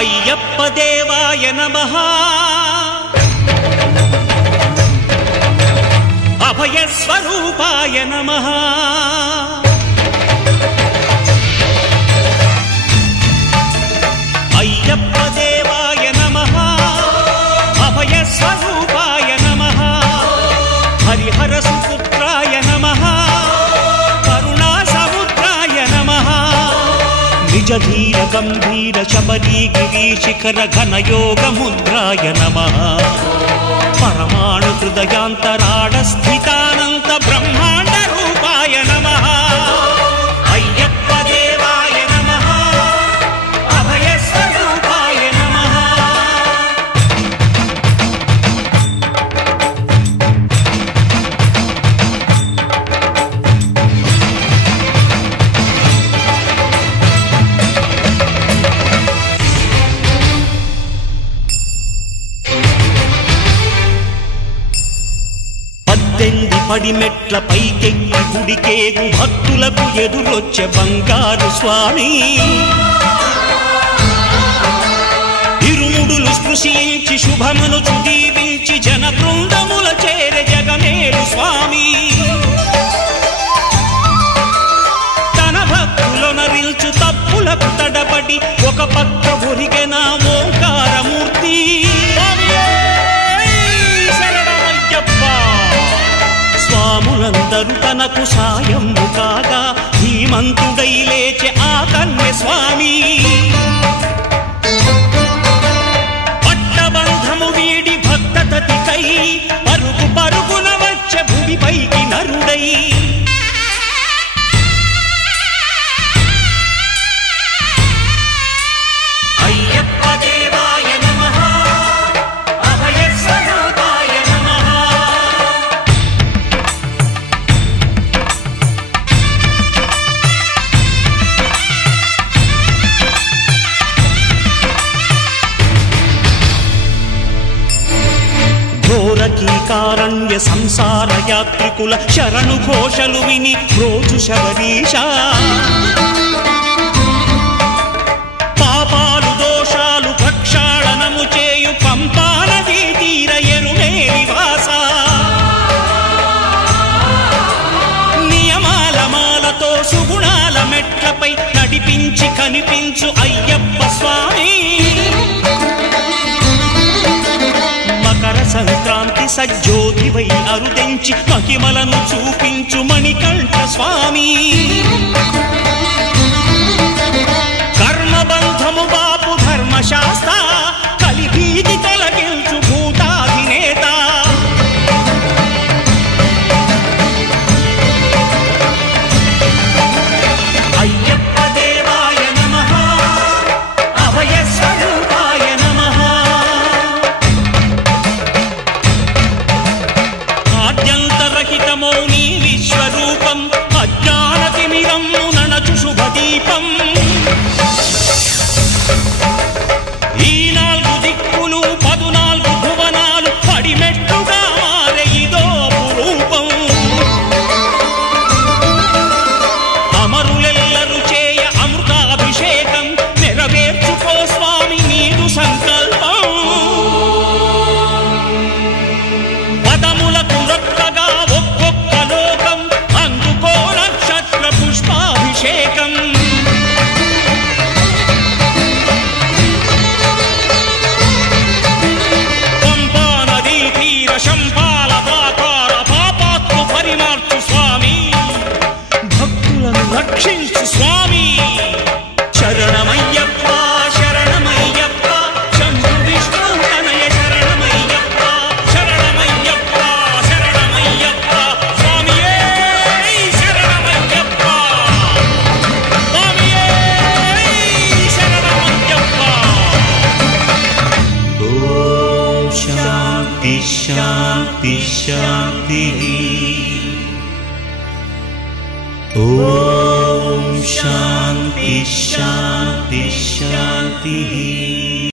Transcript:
అయ్యప్ప దేవాయ నమః అభయ స్వరూపాయ నమః అయ్యప్ప దేవాయ నమః అభయ స్వరూపాయ నమః హరిహర సుపుత్రాయ నమః కరుణా సముద్రాయ నమః నిజ ధీర గంభీర శబరీ గిరి శిఖర ఘన యోగ ముద్రాయ నమః పరమాణు హృదయాంతరాళ స్థితానంత బ్రహ్మాండ రూపాయ నమః అయ్యప్ప దేవాయ నమః అభయ స్వరూపాయ నమః పడిమెట్ల పైకెక్కి గుడికేగు భక్తులకు ఎదురొచ్చే బంగారు స్వామి ఇరుముడులు స్పృశించి శుభమనుచు దీవించి జన బృందముల చేరే జగమేలు స్వామి తన భక్తులొనరిల్చు తప్పులకు తడబడి ఒక పక్క ఒరిగెన ఓంకారమూర్తి స్వాములందరూ తనకు సాయము కాగా ధీమంతుడై లేచే ఆ కన్య స్వామి పట్టబంధము వీడి భక్తతతికై పరుగు పరుగున వచ్చే భూమిపైకి నరుడై అయ్యప్ప దేవాయ నమః అభయ స్వరూపాయ నమః ఘోరకీకారణ్య సంసార యాత్రికుల శరణు ఘోషలు విని రోజు శబరీష పాపాలు దోషాలు ప్రక్షాళనము చేయు పంపానదీ తీర ఎరుమేలి వాస నియమాల మాలతో సుగుణాల మెట్లపై నడిపించి కనిపించు అయ్యప్ప స్వామి మకర సంక్రాంతి సజ్జోతివై అరుదించి మహిమలను చూపించు మణికంఠ స్వామి కర్మబంధము బాపు ధర్మశాస్త్ర కలిభీతి తొలగించు భూతాధినేత అయ్యప్ప దేవాయ నమః అభయ స్వరూపాయ నమః ఆద్యంతరహితమౌ నీ విశ్వరూపం అజ్ఞానతిమిరం నణచు శుభదీపం ఈ 4 దిక్కులు 14 భువనాలు పడిమెట్టుగా మారే ఇదో రూపం అమరులెల్లరు చేయ అమృతాభిషేకం నెరవేర్చుకో స్వామి నీదు సంకల్పం పదములకు రొక్కగా ఒక్కొక్క లోకం అందుకో నక్షత్ర పుష్పాభిషేకం పంపా నదీ తీర శంపాల ప్రాకార పాపాత్ము పరిమార్చు స్వామి భక్తులను రక్షించు స్వామి శరణమయ్యప్ప శరణమయ్యప్ప శంభు విష్ణు తనయ శరణమయ్యప్ప శరణమయ్యప్ప శరణమయ్యప్ప స్వామియే శరణమయ్యప్ప స్వామియే శరణమయ్యప్ప ఓం శాంతి శాంతి శాంతి ఓం శాంతి శాంతి శాంతి